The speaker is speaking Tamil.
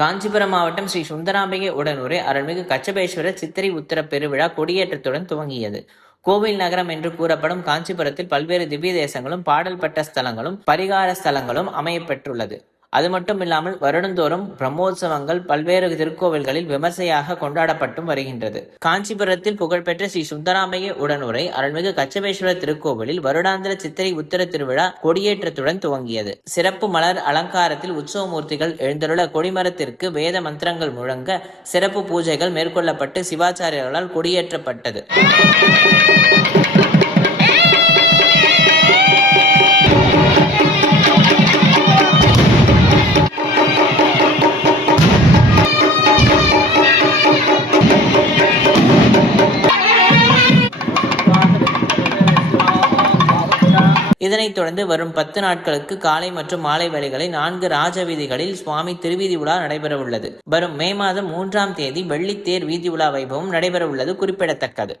காஞ்சிபுரம் மாவட்டம் ஸ்ரீ சுந்தராம்பிகை உடனுரை அருள்மிகு கச்சபேஸ்வரர் சித்திரை உத்தர பெருவிழா கொடியேற்றத்துடன் துவங்கியது. கோவில் நகரம் என்று கூறப்படும் காஞ்சிபுரத்தில் பல்வேறு திவ்ய தேசங்களும் பாடல் பெற்ற ஸ்தலங்களும் பரிகார ஸ்தலங்களும் அமையப்பெற்றுள்ளது. அது மட்டும் இல்லாமல் வருடந்தோறும் பிரம்மோற்சவங்கள் பல்வேறு திருக்கோவில்களில் விமர்சையாக கொண்டாடப்பட்டும் வருகின்றது. காஞ்சிபுரத்தில் புகழ்பெற்ற ஸ்ரீ சுந்தராமைய உடனுரை அருள்மிகு கச்சபேஸ்வரர் திருக்கோவிலில் வருடாந்திர சித்திரை உத்தர திருவிழா கொடியேற்றத்துடன் துவங்கியது. சிறப்பு மலர் அலங்காரத்தில் உற்சவமூர்த்திகள் எழுந்தருள கொடிமரத்திற்கு வேத மந்திரங்கள் முழங்க சிறப்பு பூஜைகள் மேற்கொள்ளப்பட்டு சிவாச்சாரியர்களால் கொடியேற்றப்பட்டது. இதனைத் தொடர்ந்து வரும் 10 நாட்களுக்கு காலை மற்றும் மாலை வேளைகளில் 4 ராஜ வீதிகளில் சுவாமி திருவீதி உலா நடைபெறவுள்ளது. வரும் மே மாதம் 3ஆம் தேதி வெள்ளித்தேர் வீதி உலா வைபவம் நடைபெறவுள்ளது குறிப்பிடத்தக்கது.